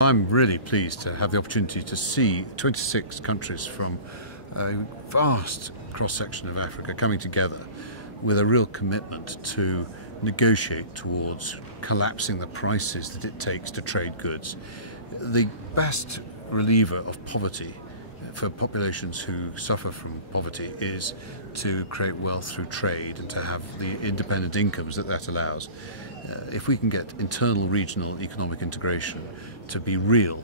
I'm really pleased to have the opportunity to see 26 countries from a vast cross-section of Africa coming together with a real commitment to negotiate towards collapsing the prices that it takes to trade goods. The best reliever of poverty for populations who suffer from poverty is to create wealth through trade and to have the independent incomes that allows. If we can get internal regional economic integration to be real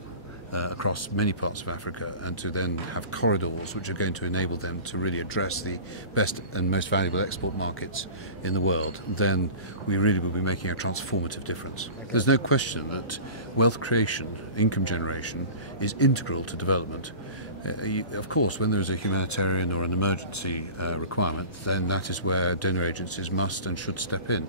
across many parts of Africa and to then have corridors which are going to enable them to really address the best and most valuable export markets in the world, then we really will be making a transformative difference. There's no question that wealth creation, income generation is integral to development. Of course, when there is a humanitarian or an emergency requirement, then that is where donor agencies must and should step in.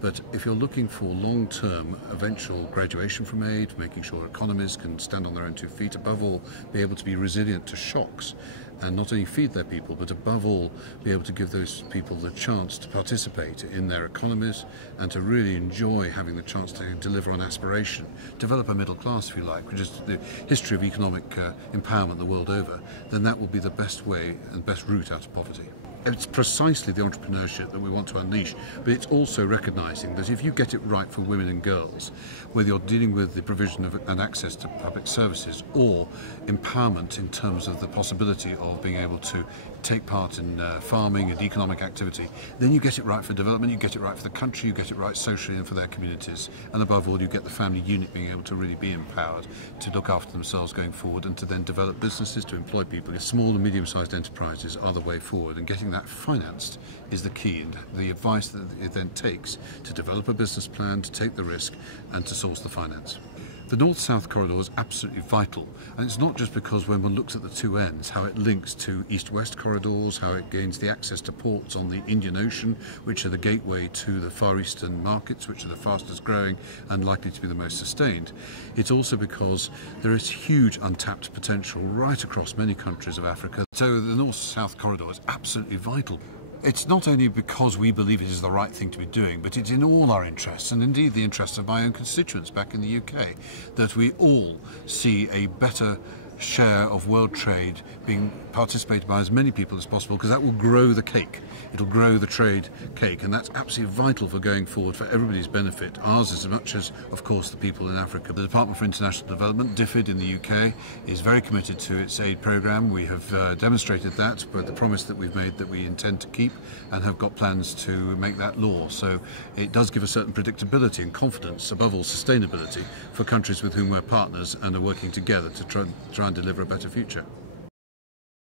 But if you're looking for long-term eventual graduation from aid, making sure economies can stand on their own 2 feet, above all be able to be resilient to shocks and not only feed their people, but above all be able to give those people the chance to participate in their economies and to really enjoy having the chance to deliver on aspiration, develop a middle class, if you like, which is the history of economic empowerment the world over, then that will be the best way and best route out of poverty. It's precisely the entrepreneurship that we want to unleash, but it's also recognising that if you get it right for women and girls, whether you're dealing with the provision of and access to public services or empowerment in terms of the possibility of being able to take part in farming and economic activity, then you get it right for development, you get it right for the country, you get it right socially and for their communities, and above all you get the family unit being able to really be empowered to look after themselves going forward and to then develop businesses to employ people. Small and medium-sized enterprises are the way forward, and getting that financed is the key, and the advice that it then takes to develop a business plan, to take the risk and to source the finance. The North-South corridor is absolutely vital, and it's not just because when one looks at the two ends, how it links to East-West corridors, how it gains the access to ports on the Indian Ocean, which are the gateway to the Far Eastern markets, which are the fastest growing and likely to be the most sustained. It's also because there is huge untapped potential right across many countries of Africa. So the North-South corridor is absolutely vital. It's not only because we believe it is the right thing to be doing, but it's in all our interests, and indeed the interests of my own constituents back in the UK, that we all see a better share of world trade being participated by as many people as possible, because that will grow the cake. It'll grow the trade cake, and that's absolutely vital for going forward for everybody's benefit, ours as much as, of course, the people in Africa. The Department for International Development, DFID in the UK, is very committed to its aid programme. We have demonstrated that, but the promise that we've made that we intend to keep and have got plans to make that law. So it does give a certain predictability and confidence, above all sustainability, for countries with whom we're partners and are working together to try and deliver a better future.